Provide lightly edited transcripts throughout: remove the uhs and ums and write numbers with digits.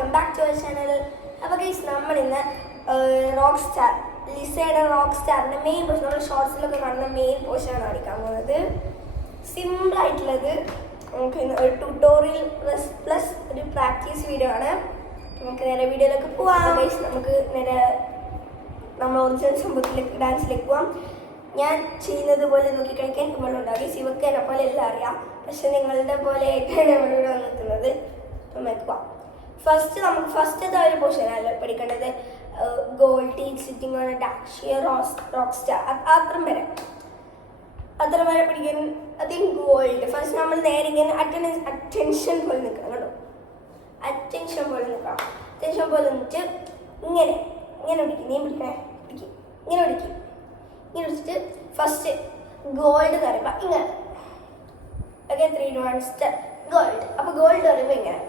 Welcome back to our channel. അപ്പോൾ guys നമ്മൾ ഇന്ന് റോക്ക് സ്റ്റാർ ലിസയുടെ റോക്ക് സ്റ്റാറിൻ്റെ മെയിൻ പോർഷൻ നമ്മൾ ഷോർട്സിലൊക്കെ കാണുന്ന മെയിൻ പോർഷനാണ് കാണിക്കാൻ പോകുന്നത്. സിമ്പിളായിട്ടുള്ളത് നമുക്ക് ഇന്ന് ഒരു ട്യൂട്ടോറിയൽ പ്ലസ് ഒരു പ്രാക്ടീസ് വീഡിയോ ആണ്. നമുക്ക് നേരെ വീഡിയോയിലേക്ക് പോവാം. ഗൈസ് നമുക്ക് നേരെ നമ്മൾ ഒറിജിനൽ സംഭവത്തിലേക്ക് ഡാൻസിലേക്ക് പോവാം. ഞാൻ ചെയ്യുന്നത് പോലെ നോക്കി കളിക്കാൻ ഇവളുണ്ടാകും. ശിവക്ക് എന്നെ പോലെ എല്ലാം അറിയാം, പക്ഷെ നിങ്ങളുടെ പോലെ ആയിട്ടാണ് നമ്മളിവിടെ വന്നിട്ടുള്ളത്. അപ്പം വെക്കുക. ഫസ്റ്റത്തെ ഒരു പോർഷനല്ല പഠിക്കേണ്ടത്. Gold sitting on dasher rock star അത്രയും വരെ പഠിക്കാൻ. അധികം ഗോൾഡ് ഫസ്റ്റ് നമ്മൾ നേരെ ഇങ്ങനെ അറ്റൻഷൻ പോലെ നിൽക്കണം കേട്ടോ. അറ്റൻഷൻ പോലെ നിന്നിട്ട് ഇങ്ങനെ പിടിക്കും. നീ പിടിക്കണേ, ഇങ്ങനെ പിടിച്ചിട്ട് ഫസ്റ്റ് ഗോൾഡ് എന്ന് പറയുമ്പോൾ ഇങ്ങനെ. Okay, 3, 2, 1 star gold. അപ്പോൾ ഗോൾഡ് പറയുമ്പോൾ ഇങ്ങനെ.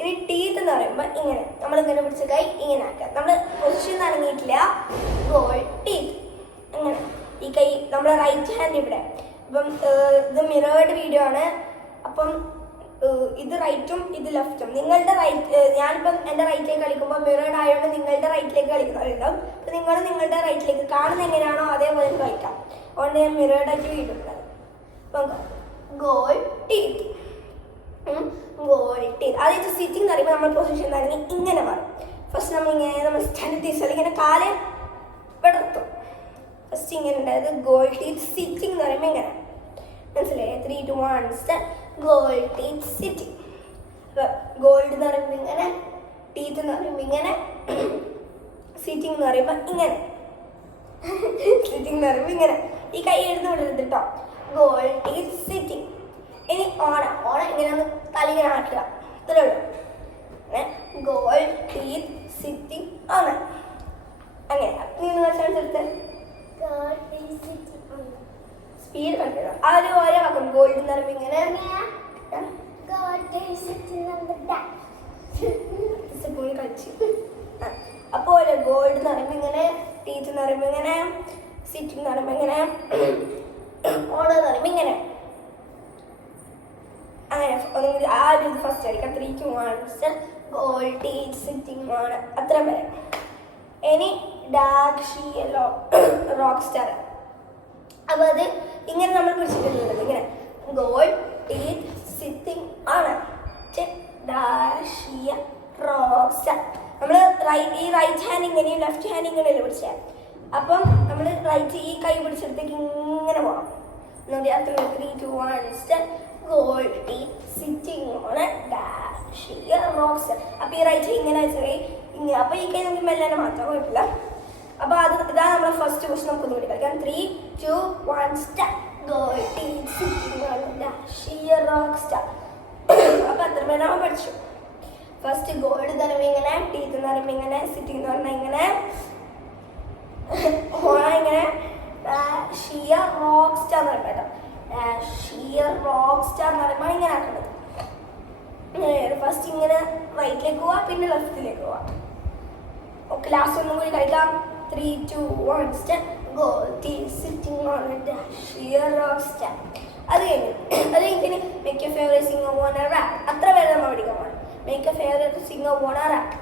ഇനി ടീത്ത് എന്ന് പറയുമ്പോൾ ഇങ്ങനെ. നമ്മളിങ്ങനെ പിടിച്ച കൈ ഇങ്ങനെ ആക്കുക. നമ്മൾ പൊസിഷൻ അടങ്ങിയിട്ടില്ല. ഗോൾഡ് ടീത്ത് അങ്ങനെ. ഈ കൈ നമ്മുടെ റൈറ്റ് ഹാൻഡ് ഇവിടെ. അപ്പം ഇത് മിറേർഡ് വീഡിയോ ആണ്. അപ്പം ഇത് റൈറ്റും ഇത് ലെഫ്റ്റും. നിങ്ങളുടെ റൈറ്റ്, ഞാനിപ്പം എൻ്റെ റൈറ്റിലേക്ക് കളിക്കുമ്പോൾ മിറേർഡ് ആയതുകൊണ്ട് നിങ്ങളുടെ റൈറ്റിലേക്ക് കളിക്കുന്നവരുണ്ടാവും. അപ്പം നിങ്ങളുടെ റൈറ്റിലേക്ക് കാണുന്നത് എങ്ങനെയാണോ അതേപോലെ കളിക്കാം. അതുകൊണ്ട് ഞാൻ മിറേർഡായിട്ട് വീടുന്നത്. അപ്പം ഗോൾഡ് ടീത്ത് അതായത് സിറ്റിംഗ് എന്ന് പറയുമ്പോൾ നമ്മൾ പൊസിഷൻ ആണെങ്കിൽ ഇങ്ങനെ മാറും. ഫസ്റ്റ് നമ്മൾ സ്റ്റാൻഡ് തിരിച്ചാൽ ഇങ്ങനെ കാല് പെടുത്തും. ഫസ്റ്റ് ഇങ്ങനെ ഉണ്ടായത് ഗോൾഡ് ടീത്ത്. സിറ്റിംഗ് എന്ന് പറയുമ്പോൾ ഇങ്ങനെ. മനസ്സിലായി? 3, 2, 1 സ്റ്റാർ ഗോൾഡ് ടീത്ത് സിറ്റിംഗ്. അപ്പം ഗോൾഡ് എന്ന് പറയുമ്പോൾ ഇങ്ങനെ, ടീത്ത് എന്ന് പറയുമ്പോൾ ഇങ്ങനെ, സിറ്റിംഗ് എന്ന് പറയുമ്പോൾ ഇങ്ങനെ. സിറ്റിംഗ് എന്ന് പറയുമ്പോൾ ഇങ്ങനെ. ഈ കൈ എഴുന്ന് വിടരുത് കേട്ടോ. Gold teeth sitting. ഇനി ഓണം ഇങ്ങനെ ഒന്ന് തലിങ്ങനെ ആക്കുക. ഇത്രേ ഉള്ളൂ. ഗോൾഡ് ടീത്ത് സിറ്റിംഗ് ആണ്. അങ്ങനെ നിന്ന് കുറച്ചെടുത്ത് സ്പീഡ് കണ്ടോ. ആ ഒരു ഓരോ ആക്കും. ഗോൾഡ് എന്ന് പറയുമ്പോൾ ഇങ്ങനെ കളിച്ച്. അപ്പോൾ ഓരോ ഗോൾഡ് എന്ന് പറയുമ്പോൾ ഇങ്ങനെ, ടീത്ത് എന്ന് പറയുമ്പോൾ ഇങ്ങനെ, സിറ്റിംഗ് എന്ന് പറയുമ്പോൾ ഇങ്ങനെ, ഓണം എന്ന് പറയുമ്പോൾ ഇങ്ങനെ. അങ്ങനെ ആ ഒരു ഫസ്റ്റ് അടിക്കാം. 3, 2, 1 ഗോൾഡ് ടീത്ത് സിറ്റിംഗ് ആണ്. അത്ര വരെ. ഇനി ഡാഷിയർ റോക്ക് സ്റ്റാർ. അപ്പോൾ അത് ഇങ്ങനെ നമ്മൾ പിടിച്ചിട്ടുള്ളത് ഇങ്ങനെ. ഗോൾഡ് ടീത്ത് സിറ്റിംഗ് ആണ്. ഡാഷിയർ റോക്ക് സ്റ്റാർ. നമ്മൾ ഈ റൈറ്റ് ഹാൻഡ് ഇങ്ങനെയും ലെഫ്റ്റ് ഹാൻഡ് ഇങ്ങനെയല്ലേ പിടിച്ചത്. അപ്പം നമ്മൾ റൈറ്റ് ഈ കൈ പിടിച്ചെടുത്തേക്ക് ഇങ്ങനെ പോകണം. 3, 2, 1 gold teeth sitting on dasher rock star. അപ്പോൾ ഈ റൈറ്റ് ഇങ്ങനെ ഇങ്ങനെ. അപ്പോൾ ഈ കൈ നമുക്ക് മെല്ലെ മാറ്റാൻ കുഴപ്പമില്ല. അപ്പോൾ ഇതാണ് നമ്മുടെ ഫസ്റ്റ് ക്വസ്റ്റൻ. നമുക്ക് ഒന്നുകൂടി കളിക്കാം. 3, 2, 1 star gold teeth sitting on dasher rock star. അപ്പോൾ അത്ര പേര് നമ്മൾ പഠിച്ചു. ഫസ്റ്റ് ഗോൾഡ് എന്ന് പറയുമ്പോൾ ഇങ്ങനെ, ടീത്ത് എന്ന് പറയുമ്പോൾ ഇങ്ങനെ, സിറ്റിംഗ് എന്ന് പറഞ്ഞാൽ ഇങ്ങനെ, ഇങ്ങനെ. ഡാഷിയർ റോക്ക് സ്റ്റാർ എന്ന് പറയുമ്പോൾ കേട്ടോ. ഡാഷിയർ റോക്ക് സ്റ്റാർ എന്ന് പറയുമ്പോൾ ഇങ്ങനെ ആക്കുന്നത്. ഫസ്റ്റ് ഇങ്ങനെ റൈറ്റിലേക്ക് പോവാം, പിന്നെ ലെഫ്റ്റിലേക്ക് പോവാം. ഓക്കെ, ലാസ്റ്റ് ഒന്നും കൂടി കളിക്കാം. 3, 2, 1 star gold teeth sitting on dasher rock star. അത് കഴിഞ്ഞിട്ട് make your favourite singer wanna rap. അത്ര പേര് നമ്മൾ പഠിക്കാൻ പോകണം. Make your favourite singer wanna rap.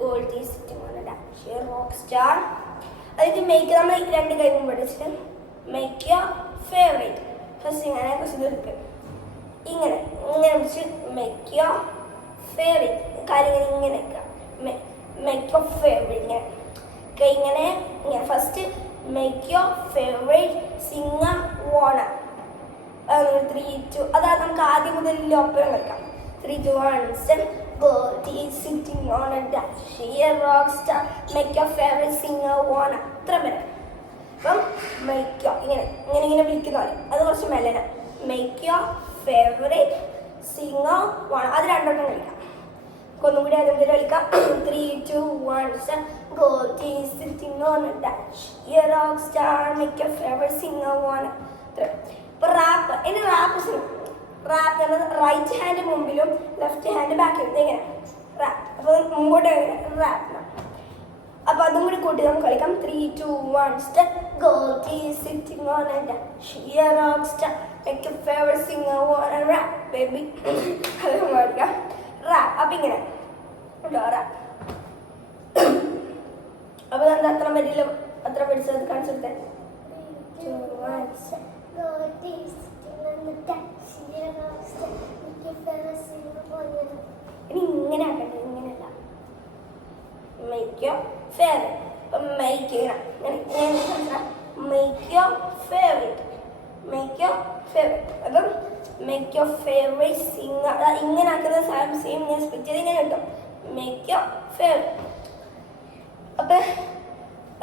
Gold teeth sitting on dasher rock star. അതായത് മേക്ക് നമ്മൾ 2 കൈ മുമ്പ് പഠിച്ചിട്ട് മേക്ക് യുവർ ഫേവറേറ്റ്. ഫസ്റ്റ് ഇങ്ങനെ കുറച്ച് തീർക്ക് ഇങ്ങനെ പിടിച്ച് മേക്ക് യുവർ ഫേവറേറ്റ്. കാര്യം ഇങ്ങനെ വെക്കുക. മേക്ക് യുവർ ഫേവറേറ്റ് ഇങ്ങനെ കൈ ഇങ്ങനെ. First make your favourite singer wanna. 3, 2 അതാ നമുക്ക് ആദ്യം മുതൽ ഒപ്പം കളിക്കാം. 3, 2, 1 gold teeth sitting on dasher rock star make your favourite singer wanna. അത്ര പേര്. അപ്പം മേക്ക് യുവർ ഇങ്ങനെ വിളിക്കുന്ന പോലെ. അത് കുറച്ച് മെല്ലന. Make your favourite singer wanna. അത് 2 വട്ടം കളിക്കാം. ഒന്നും കൂടി അതും കൂടി കളിക്കാം. 3, 2, 1 gold teeth sitting on dasher rock star make your favourite singer wanna. ഇപ്പോൾ റാപ്പ്. ഇനി റാപ്പ് റൈറ്റ് ഹാൻഡ് മുമ്പിലും ലെഫ്റ്റ് ഹാൻഡ് ബാക്കിലും ഇങ്ങനെ റാപ്പ്. അപ്പോൾ മുമ്പോട്ട് റാപ്പ്. അപ്പോൾ അതും കൂടി കൂട്ടി നമുക്ക് കളിക്കാം. 3, 2, 1 step. Gold is sitting on a dash. She a rock star. Make your favorite singer wanna rap, baby. അത് കളിക്കാം. റാപ്പ്. അപ്പം ഇങ്ങനെ റാപ്പ്. അപ്പോൾ എന്താ അത്ര പറ്റില്ല, അത്ര പഠിച്ചത് കാണിച്ചെടുത്തേ. ഇനി ഇങ്ങനെ ആക്കട്ടെ, ഇങ്ങനെയല്ല. Make your favorite. അപ്പം make your favorite. Make your favorite. അപ്പം make your favorite singer. ഇങ്ങനെ ആക്കുന്ന സെയിം ഞാൻ സ്പെക്ട് ചെയ്ത് ഇങ്ങനെ കിട്ടും. Make your favorite. അപ്പം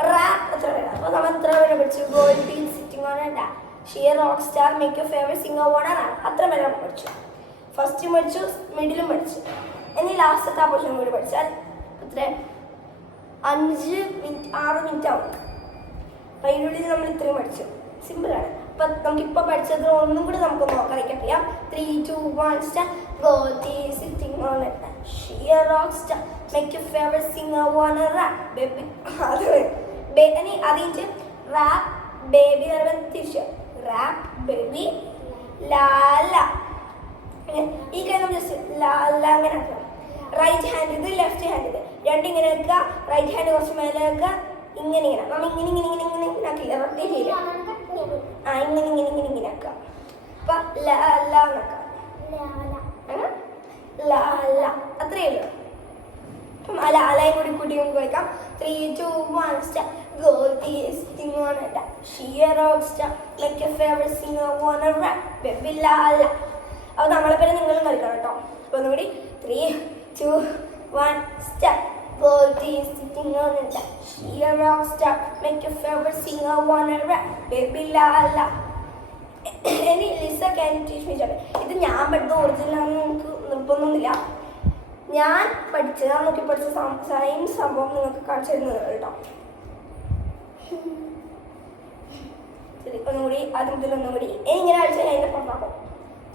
റാപ്പ് എത്ര പേരാ? അപ്പോൾ നമ്മൾ എത്ര പേരെ പഠിച്ചു? Gold is sitting on a dash. She a rock star. Make your favourite singer on a rap. അത്ര പേരെ നമ്മൾ പഠിച്ചു. ഫസ്റ്റും പഠിച്ചു, മിഡിലും പഠിച്ചു. ഇനി ലാസ്റ്റത്തെ ആ പോർഷൻ കൂടി പഠിച്ചാൽ എത്ര 5 മിനിറ്റ് 6 മിനിറ്റ് ആവും. അപ്പം അതിനുള്ളിൽ നമ്മൾ ഇത്രയും പഠിച്ചു. സിമ്പിളാണ്. അപ്പം നമുക്കിപ്പോൾ പഠിച്ചത് ഒന്നും കൂടി നമുക്ക് നോക്കാൻ അറിയാം. 3, 2, 1 start. Gold is sitting on a dash. She a rock star. Make your favorite singer wanna rap, baby. അത് ഇനി അതിൻ്റെ റാപ്പ് ബേബി എന്ന് പറയുമ്പോൾ തിരിച്ചു റാപ്പ് ബേബി ലാല. ഈ കൈ നമ്മൾ ജസ്റ്റ് ലാല അങ്ങനെ ആക്കുക. റൈറ്റ് ഹാൻഡ് ഇത്, ലെഫ്റ്റ് ഹാൻഡ് ഇത്, രണ്ടും ഇങ്ങനെ വെക്കുക. റൈറ്റ് ഹാൻഡ് കുറച്ച് മേലെ വെക്കുക. ഇങ്ങനെ നമ്മൾ ഇങ്ങനെ ഇങ്ങനെ ഇങ്ങനെ ഇങ്ങനെ ഇങ്ങനെ ആക്കില്ല, റൊട്ടേറ്റ് ചെയ്യില്ല. ഇങ്ങനെ ഇങ്ങനെ ഇങ്ങനെ ഇങ്ങനെ ആക്കുക. അപ്പം ലാല എന്നാക്കാം. ലാല അത്രയേ ഉള്ളൂ. അപ്പം ആ ലാലയും കൂടി കൂട്ടി നമുക്ക് കളിക്കാം. 3, 2, 1 start. Gold is sitting on a dash. She a rock star. Make your favorite singer wanna rap, baby Lala. അപ്പോൾ നമ്മളെ പേര് നിങ്ങളും കളിക്കണം കേട്ടോ. അപ്പോൾ ഒന്നുകൂടി 3, 2, 1 start. Gold is sitting on a dash. She a rock star. Make your favorite singer wanna rap, baby ലാല. ഇനി Lisa can teach me Japanese. ഇത് ഞാൻ പഠിച്ച ഒറിജിനലാണെന്ന് നമുക്ക് നിർബന്ധമൊന്നുമില്ല. ഞാൻ പഠിച്ചത് നോക്കി പഠിച്ച സെയിം സംഭവം നിങ്ങൾക്ക് കാണിച്ചു തരുന്നത് കേട്ടോ. ശരി, ഒന്നുകൂടി ആദ്യം മുതൽ ഒന്നുകൂടി ഇങ്ങനെ കളിച്ചാൽ ഞാൻ എൻ്റെ പറഞ്ഞാക്കും.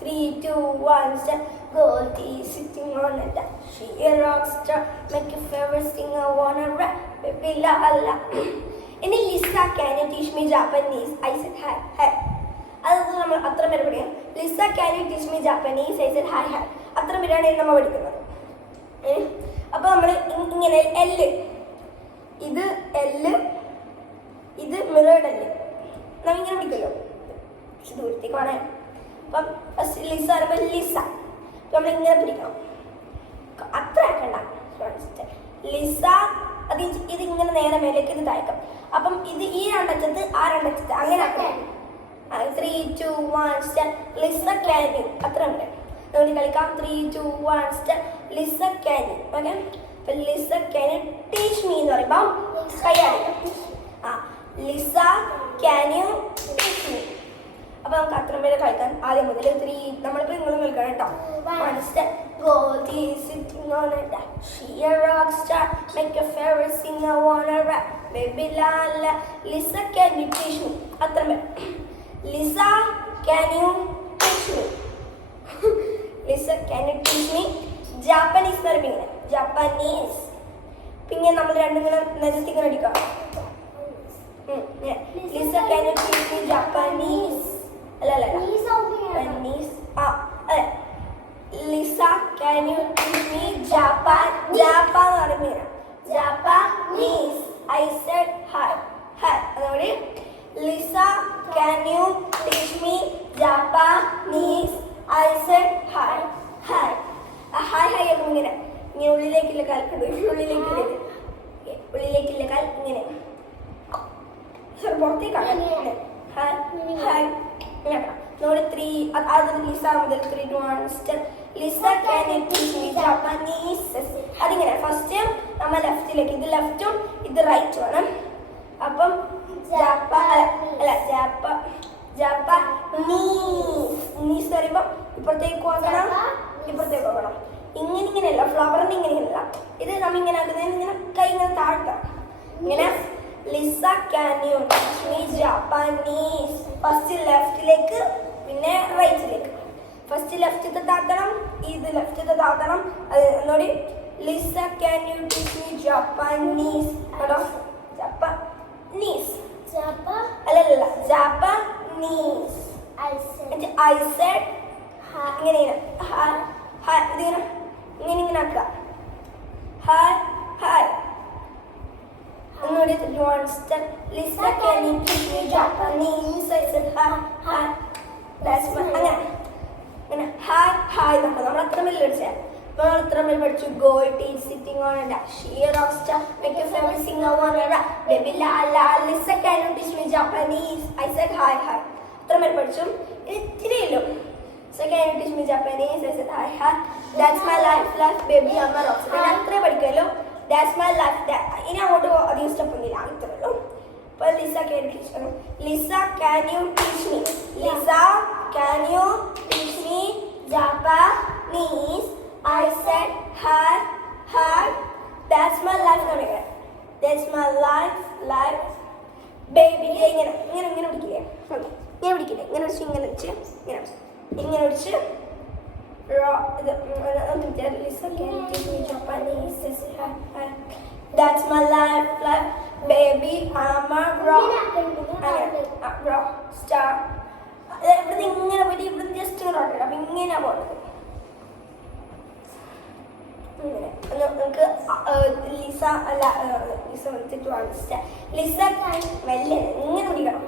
3, 2, 1 start. Gold is sitting on a dash. She a rock star. Make your favorite singer wanna rap, baby ലാല. ഇനി Lisa can teach me Japanese. I said hi hi. അത് നമ്മൾ അത്ര പേര് പഠിക്കാം. Lisa can teach me Japanese. I said hi hi. അത്ര പേരാണ് നമ്മൾ പഠിക്കുന്നത്. അപ്പോൾ നമ്മൾ ഇങ്ങനെ എല്ല്, ഇത് എല്ല്, ഇത് മിറേഡ് എല്ല് നമ്മളിങ്ങനെ പിടിക്കല്ലോ. പക്ഷെ ദൂരത്തേക്ക് വേണേ. അപ്പം ഫസ്റ്റ് ലിസ പറയുമ്പോൾ ലിസ നമ്മളിങ്ങനെ പിടിക്കണം. അത്ര ആക്കണ്ട. ലിസ അത് ഇതിങ്ങനെ നേരെ മേലേക്ക് ഇത് താഴ്ക്കാം. അപ്പം ഇത് ഈ രണ്ടറ്റത്ത് ആ രണ്ടറ്റത്ത് അങ്ങനെ ആക്കണം. 3, 2, 1 start. Lisa can U. അത്ര ഉണ്ട്. നമുക്ക് കളിക്കാം. 3, 2, 1 start. Lisa can you. Okay. അപ്പം Lisa can you teach me എന്ന് പറയുമ്പോൾ കൈയാടിക്കാം. Lisa can you teach me. അപ്പോൾ നമുക്ക് അത്ര പേരെ കളിക്കാൻ ആദ്യം മുതൽ 3 നമ്മളിപ്പോൾ നിങ്ങളും കളിക്കണം കേട്ടോ. 1 step. Gold is sitting on a dash. She a rock star. Make your favorite singer wanna rap, baby Lala. Lisa can you teach me. അത്ര പേര്. Lisa can you teach me. Lisa can you teach me. Japanese എന്ന് പറയുമ്പോൾ ഇങ്ങനെ Japanese. പിന്നെ നമ്മൾ രണ്ടും കൂടെ നെജത്തിങ്ങനെ അടിക്കാം. Lisa can you teach me Japanese. അല്ല ജാപ്പനീസ്. അതെ Lisa can you teach me Japan. Japan എന്ന് പറയുമ്പോൾ ഇങ്ങനെ Japanese. I said hi hi. അതുകൊണ്ട് Lisa can you teach me Japanese. I said hi hi. Hi hi ആക്കും ഇങ്ങനെ ഇങ്ങനെ ഉള്ളിലേക്കുള്ള കാൽ കണ്ടു. ഉള്ളിലേക്കുള്ള കാൽ ഇങ്ങനെ പുറത്തേക്കാണ്. ഹായ് ഹായ് ഇങ്ങനെ നമ്മൾ 3 അത് ലിസ മുതൽ 3, 2, 1 start. Lisa can you teach me Japanese. അതിങ്ങനെ ഫസ്റ്റ് നമ്മൾ ലെഫ്റ്റിലേക്ക്, ഇത് ലെഫ്റ്റും ഇത് റൈറ്റും ആണ്. അപ്പം ജാപ്പനീസ് പറയുമ്പോൾ ഇപ്പുറത്തേക്ക് നോക്കണം, ഇപ്പുറത്തേക്ക് നോക്കണം. ഇങ്ങനെയല്ല, ഫ്ലവറിൻ്റെ ഇങ്ങനെയല്ല. ഇത് നമ്മ ഇങ്ങനെ ആക്കുന്നതിന് ഇങ്ങനെ കൈ ഇങ്ങനെ താഴ്ത്താം. ഇങ്ങനെ Lisa can you teach me Japanese. First ലെഫ്റ്റിലേക്ക് പിന്നെ റൈറ്റിലേക്ക്. ഫസ്റ്റ് ലെഫ്റ്റത്തെ താത്തണം, ഇത് ലെഫ്റ്റത്തെ താത്തണം. അത് എന്നോട് Lisa, can you teach me Japanese? Hello? Japanese. അല്ലല്ല Japanese. I said ഇങ്ങനെ ആക്കുക. Hi. ഒന്നുകൂടി one step. Lisa, can you teach me Japanese? I said hi. That's my അങ്ങനെ hi എന്നൊക്കെ നമ്മൾ അത്ര വലിയ പഠിച്ചത്. നമ്മൾ അത്ര വലിയ പഠിച്ചു. Gold teeth sitting on a dash. She a rock star. Make your favorite singer wanna rap. Baby la la. Lisa, can you teach me Japanese? I said hi. അത്ര വലിയ പഠിച്ചു. ഇത്തിരിയല്ലോ. So can you teach me Japanese? I said hi. That's my life, baby. I'm a rock star. ഞാൻ അത്രേ പഠിക്കുമല്ലോ. That's my life. ഇനി അങ്ങോട്ട് അധികം step ഒന്നുമില്ല. അങ്ങനത്തെ അപ്പോൾ Lisa, can you teach me? Lisa, can you teach me? Lisa, can you teach me Japanese? I said hi. That's my life. That's my life. Baby, ഇങ്ങനെ പിടിക്കില്ലേ? ഇങ്ങനെ പിടിക്കില്ലേ? ഇങ്ങനെ പിടിച്ച് Lisa, can you teach me Japanese? I said hi. That's my life, baby. I'm a rock star. Everything ഇങ്ങനെ പോയിട്ട് ഇവിടെ just ഇങ്ങനെ order. അപ്പം ഇങ്ങനെയാണ് പോകുന്നത്. നമുക്ക് ലിസ വന്നിട്ട് അണ്ടർസ്റ്റാൻഡ്. ലിസ വലിയ ഇങ്ങനെ പിടിക്കണം.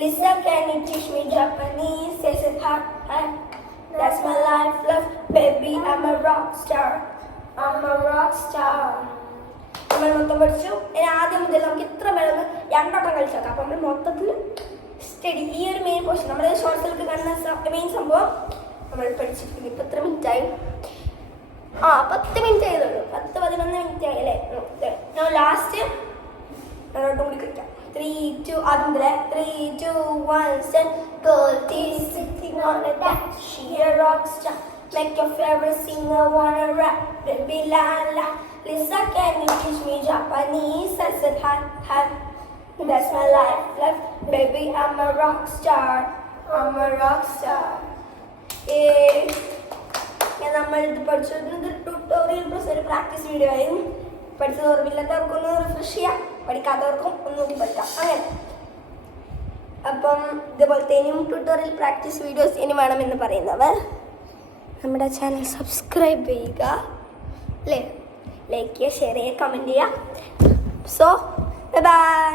Lisa, can you teach me Japanese? I said hi. That's my life, baby. I'm a rock star. നമ്മൾ മൊത്തം പഠിച്ചു. ഇനി ആദ്യം മുതൽ നമുക്ക് ഇത്ര വേണമെന്ന് രണ്ടോട്ടം കളിച്ചേക്കാം. അപ്പം നമ്മൾ മൊത്തത്തിൽ സ്റ്റഡി ഈ ഒരു മെയിൻ പോർഷൻ നമ്മുടെ ഷോർട്സിലൊക്കെ കാണുന്ന മെയിൻ സംഭവം നമ്മൾ പഠിച്ചിരിക്കുന്നു. ഇപ്പം എത്ര മിനിറ്റായി? 10 മിനിറ്റ് ആയതുള്ളൂ. 10-11 മിനിറ്റ് ആയല്ലേ? ഞാൻ ലാസ്റ്റ് ഒട്ടും കൂടി കളിക്കാം. 3, 2 ആദ്യം 3, 2, 1 set. Girl is sitting on a dash. She a rock star. Make your favorite singer wanna rap. Baby la la. Lisa, can you teach me Japanese? I said hi. That's my life. Baby, I'm a rock star. നമ്മൾ ഇത് പഠിച്ചത് tutorial plus ഒരു practice video ആയിരുന്നു. പഠിച്ചത് ഓർമ്മയില്ലാത്തവർക്കൊന്ന് refresh ചെയ്യാം, പഠിക്കാത്തവർക്കും ഒന്നുകൂടി പഠിക്കാം. അങ്ങനെ അപ്പം ഇതുപോലത്തെ ഇനിയും ട്യൂട്ടോറിയൽ പ്രാക്ടീസ് വീഡിയോസ് ഇനി വേണമെന്ന് പറയുന്നവർ നമ്മുടെ ചാനൽ സബ്സ്ക്രൈബ് ചെയ്യുക, അല്ലേ? ലൈക്ക് ചെയ്യുക, ഷെയർ ചെയ്യുക, കമൻറ്റ് ചെയ്യുക. So by.